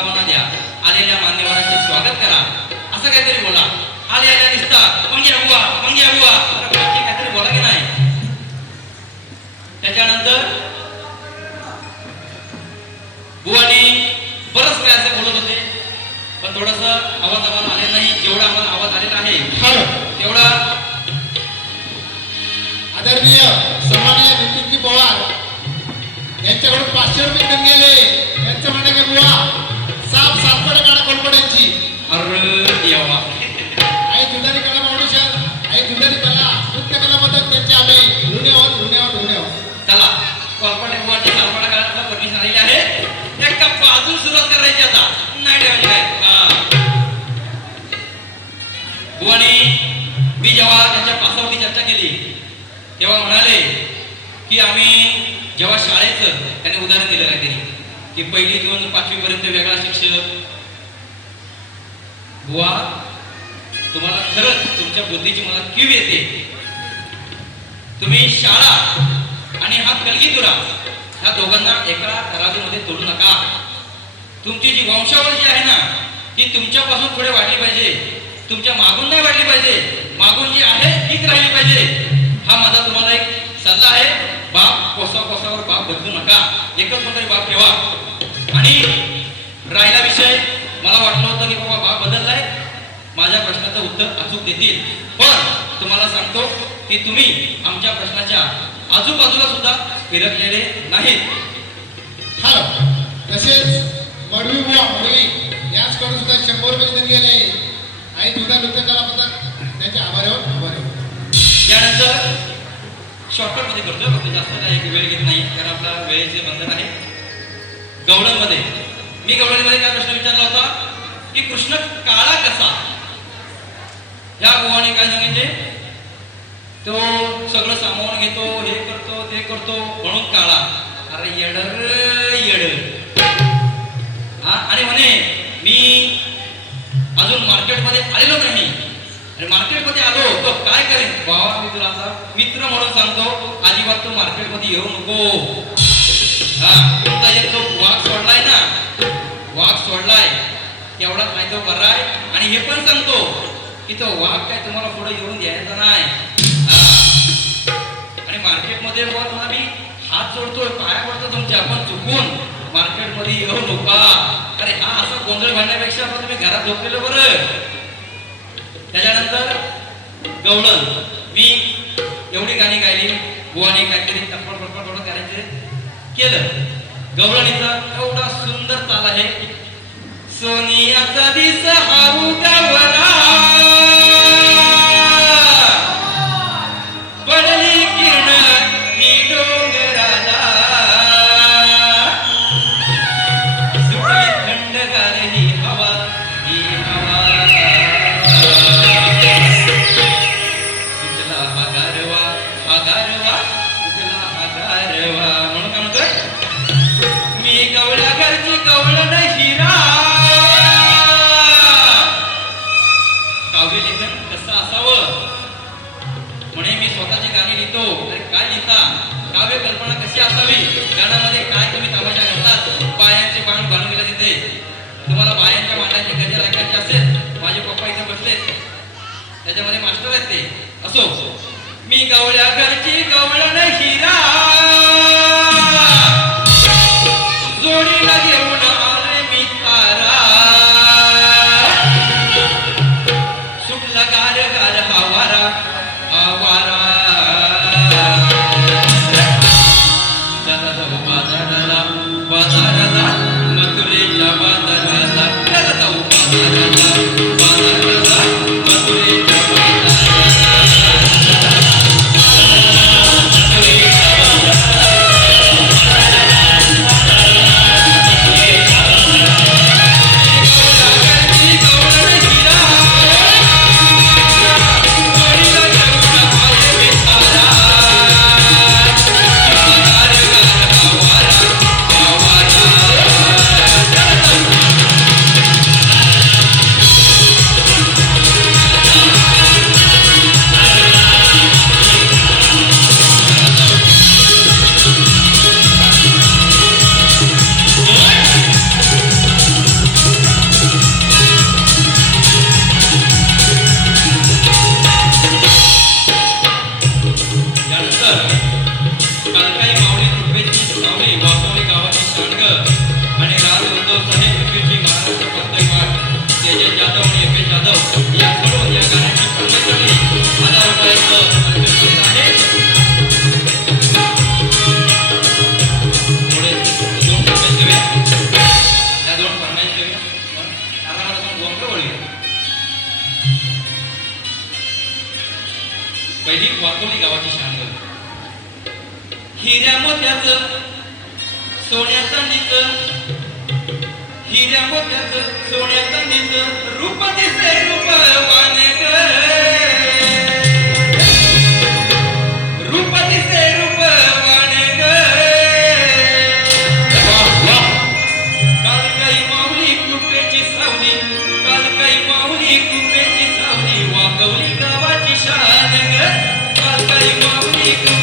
थोडी द्या आलेल्या मान्यवरांचे स्वागत करा. असं काहीतरी बोला. की पहिली घेऊन पाचवी पर्यंत वेगळा शिक्षक. बुवा तुम्हाला खरंच तुमच्या बुद्धीची मला कीव येते. तुम्ही शाळा आणि हा कलगीतुरा ह्या दोघांना एका तराजूमध्ये तोडू नका. तुमची जी वंशावळ जी आहे ना ती तुमच्यापासून पुढे वाढली पाहिजे. तुमच्या मागून नाही वाढली पाहिजे. मागून तुम्ही आमच्या प्रश्नाच्या आजूबाजूला सुद्धा फिरकलेले नाहीत. हॅलो तसेच मडवी मडवी याचकडून सुद्धा शंभर रुपये देऊन गेले आई दुधा नृत्य कला मदत त्यांचे आभार आभार त्यानंतर शॉर्टकटमध्ये करतोय फक्त जास्त काही वेळ घेत नाही कारण आपला वेळेचे बंधन आहे गवळणमध्ये. मी गवळणमध्ये काय प्रश्न विचारला होता? की कृष्ण काळा कसा? या गोवाने काय सांगितले? तो सगळं सामावून घेतो हे करतो ते करतो म्हणून काळा. अरे येडर येडर. हा? आणि म्हणे मी अजून मार्केटमध्ये आलेलो नाही. आणि मार्केटमध्ये आलो तो काय करेन? बाबा मी तुला आता मित्र म्हणून सांगतो अजिबात तू मार्केटमध्ये येऊ नको. हा? तुमचा एक तो वाघ सोडलाय ना? वाघ सोडलाय. एवढाच माहिती तो आहे. आणि हे पण सांगतो की तो वाघ काय तुम्हाला पुढे येऊन द्यायचा नाही. मार्केटमध्ये बुवा तुम्हाला मी हात जोडतोय पाया पडतो तुमच्या पण चुकून मार्केटमध्ये येऊ नका. अरे हा असं गोंधळ घालण्यापेक्षा आपण तुम्ही घरात झोपलेलं बरं. त्याच्यानंतर गवळण. मी एवढी गाणी गायली बुवाने काहीतरी टप्पड पडपड थोडं करायचं केलं. गवळणीचा एवढा सुंदर ताल आहे. सोनियाचा दिस हाऊ गवला गवळ्या घरची गवळण हिरा काही माऊली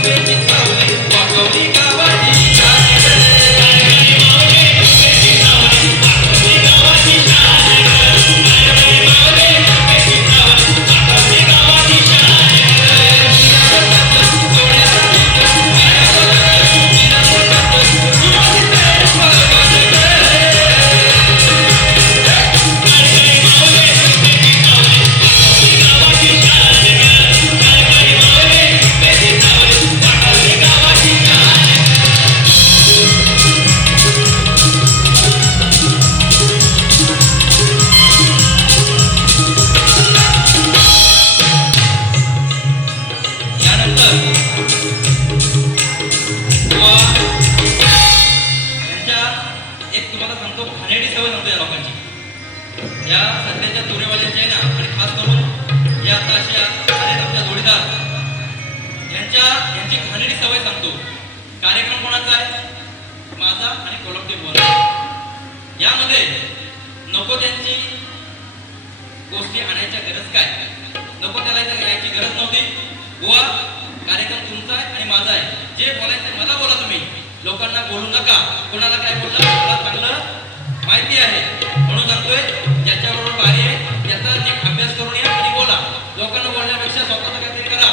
कोणाला काय बोललं? मला चांगलं माहिती आहे. म्हणून सांगतोय ज्याच्याबरोबर भारी आहे त्याचा नीट अभ्यास करून या आणि बोला. लोकांना बोलण्यापेक्षा स्वतःचा काहीतरी करा.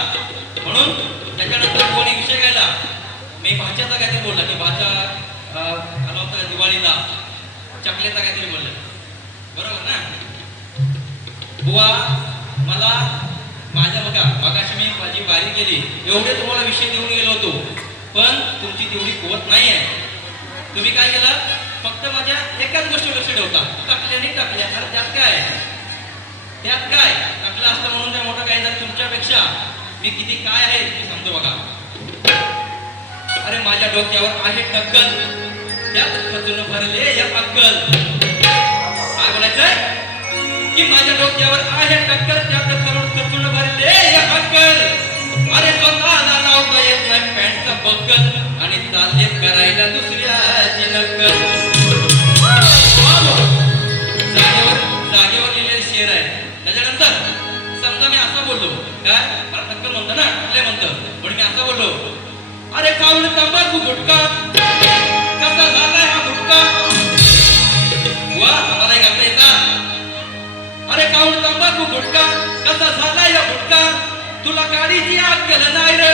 म्हणून त्याच्यानंतर कोणी विषय घ्यायला मी भाच्याचा काहीतरी बोलला. की भाच्या आला होता दिवाळीला? चकलेचा काहीतरी बोलला. बरोबर ना? बुवा मला माझ्या बघा मगाशी मी माझी बारी केली. एवढे तुम्हाला विषय देऊन गेलो होतो. पण तुमची तेवढी कुवत नाही आहे तुम्ही काय केलं? फक्त माझ्या एकाच गोष्टी लक्ष ठेवता. टाकल्याने टाकल्या अरे त्यात काय? त्यात काय? टाकलं असतं म्हणून काय मोठं काय झालं तुमच्यापेक्षा मी किती काय आहे ते सांगतो बघा. अरे माझ्या डोक्यावर आहे टक्कल. त्यात खचून भरले या अक्कल. काय बोलायचंय की माझ्या डोक्यावर आहे टक्कल त्यात करून भरले या अक्कल. अरे स्वतःला लावता येत नाही पॅन्टचा बक्कल आणि चालले करायला दुसऱ्याची नक्कल जागेवर जागेवर लिहिलेले शेर आहे. त्याच्यानंतर समजा मी असं बोललो काय? मला म्हणतो ना आपले म्हणतो. पण मी असं बोललो अरे काऊन तंबाखू गुटका कसा झालाय हा गुटका वा आम्हाला गाता येतात अरे काऊन तंबाखू गुटका कसा झालाय हा गुटका तुला काडीची अक्कल नाही रे.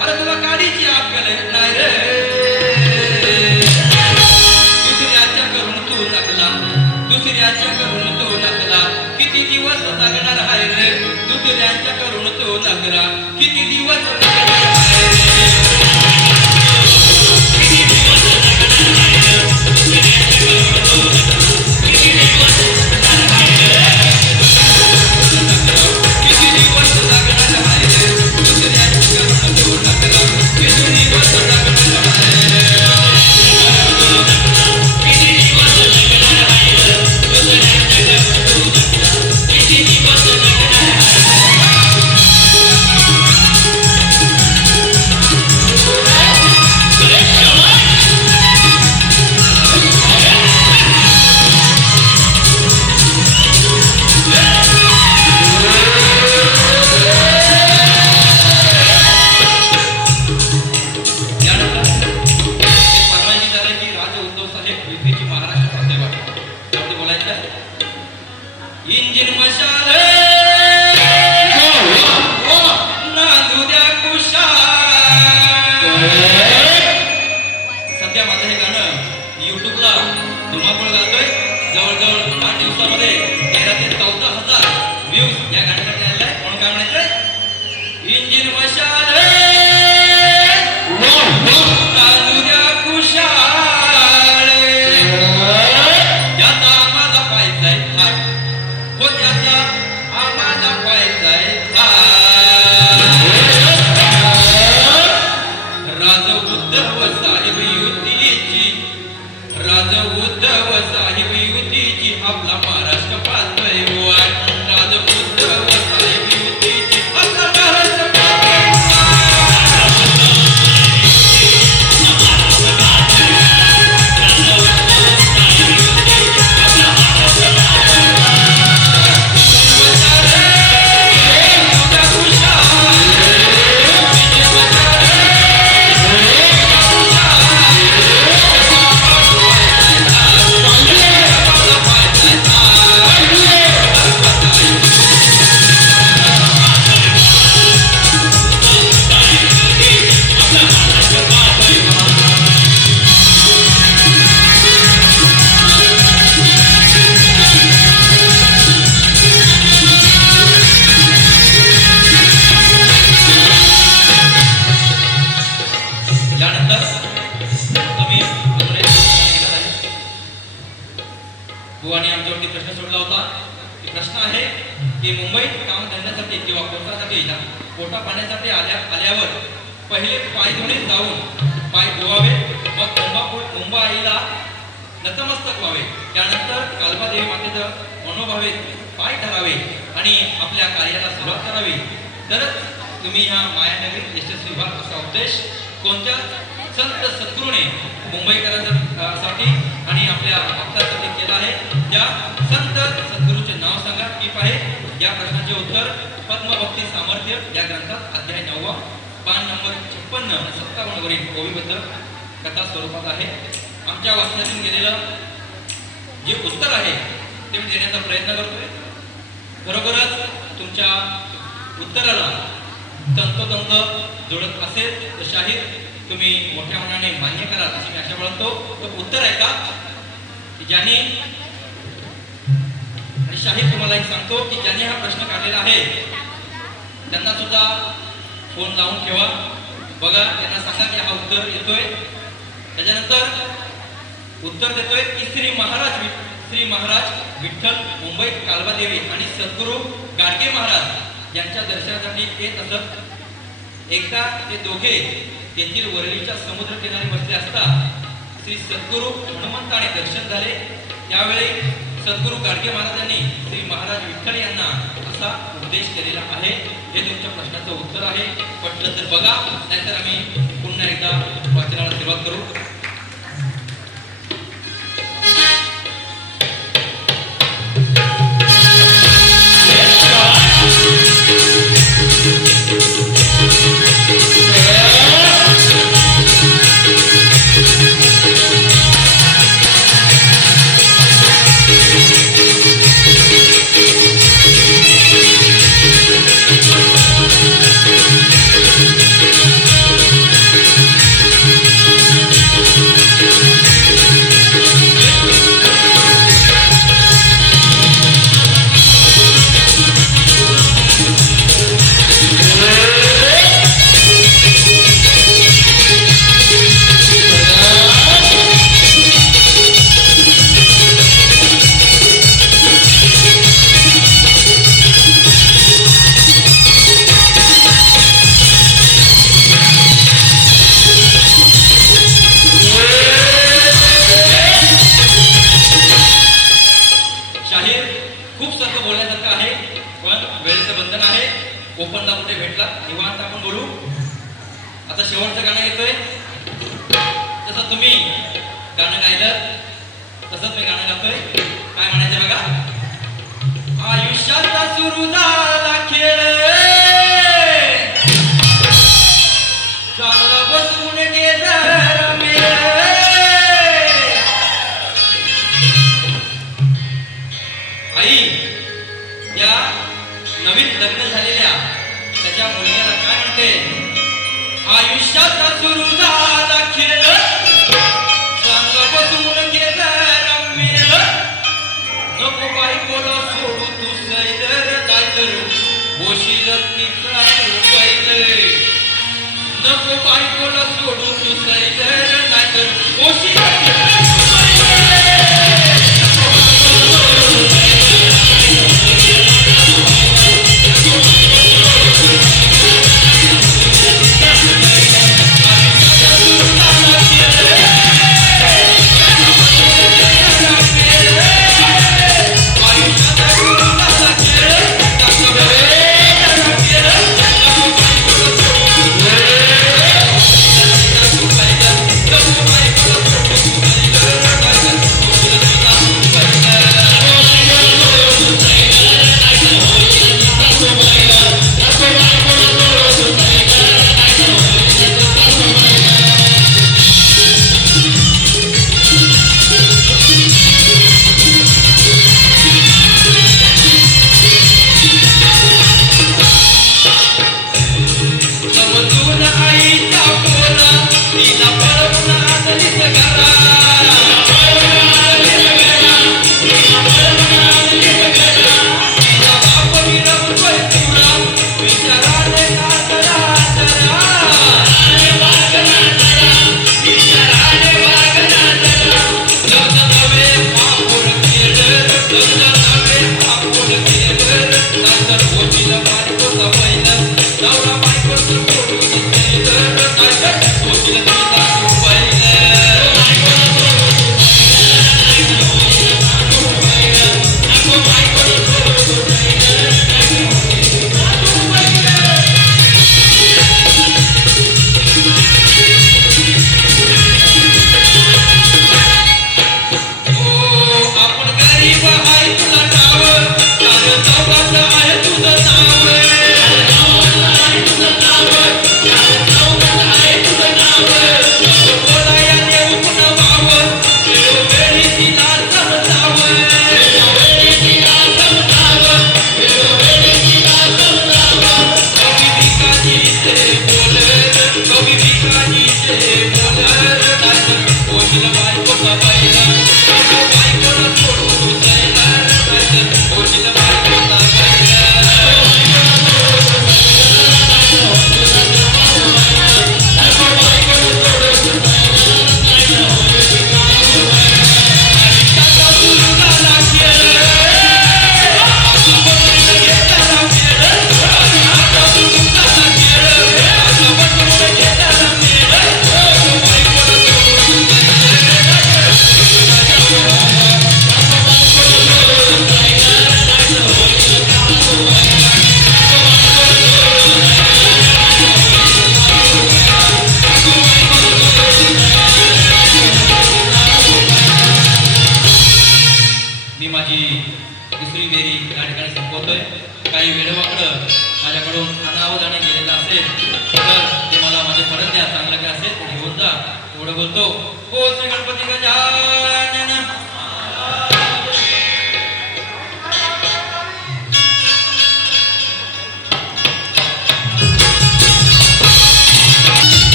अरे तुला काडीची अक्कल नाही रे. दुसऱ्याच्या करून तू नकला दुसऱ्याच्या करून तू नकला किती दिवस जगणार आहे रे? दुसऱ्याच्या करून तू नकला किती दिवस तुम्ही ह्या मायानगरीत यशस्वी व्हा असा उद्देश कोणत्या संत सद्गुरूने मुंबईकरांसाठी आणि आपल्या भक्तांसाठी केला आहे त्या संत सद्गुरूचे नाव सांगा की आहे. या प्रश्नाचे उत्तर पद्मभक्ती सामर्थ्य या ग्रंथात अध्याय नववा पान नंबर छप्पन्न आणि सत्तावन्न वरील ओवीबद्ध कथा स्वरूपात आहे. आमच्या वाचनातून गेलेलं जे उत्तर आहे ते मी देण्याचा प्रयत्न करतोय. बरोबरच तुमच्या उत्तराला तंतोतंत जुळत असेल तर शाहीर तुम्ही मोठ्या मनाने मान्य कराल अशी मी आशा बाळगतो. तर उत्तर आहे का? की ज्यांनी आणि शाहीर तुम्हाला एक सांगतो की ज्यांनी हा प्रश्न काढलेला आहे त्यांना सुद्धा फोन लावून ठेवा. बघा त्यांना सांगा की हा उत्तर येतोय. त्याच्यानंतर उत्तर देतोय की श्री महाराज श्री महाराज विठ्ठल मुंबई कालबादेवी आणि सद्गुरू गाडगे महाराज यांच्या दर्शनासाठी येत असत. एकदा ते दोघे येथील वरळीच्या समुद्र किनारी बसले असता श्री सद्गुरू हनुमंताने दर्शन झाले. त्यावेळी सद्गुरू गाडगे महाराजांनी श्री महाराज विठ्ठल यांना असा उपदेश केलेला आहे. हे तुमच्या प्रश्नाचं उत्तर आहे. पटलं तर बघा नाहीतर आम्ही पुन्हा एकदा वाचनाला सुरुवात करू. आयुष्याचा सुरू झाला सोडून तू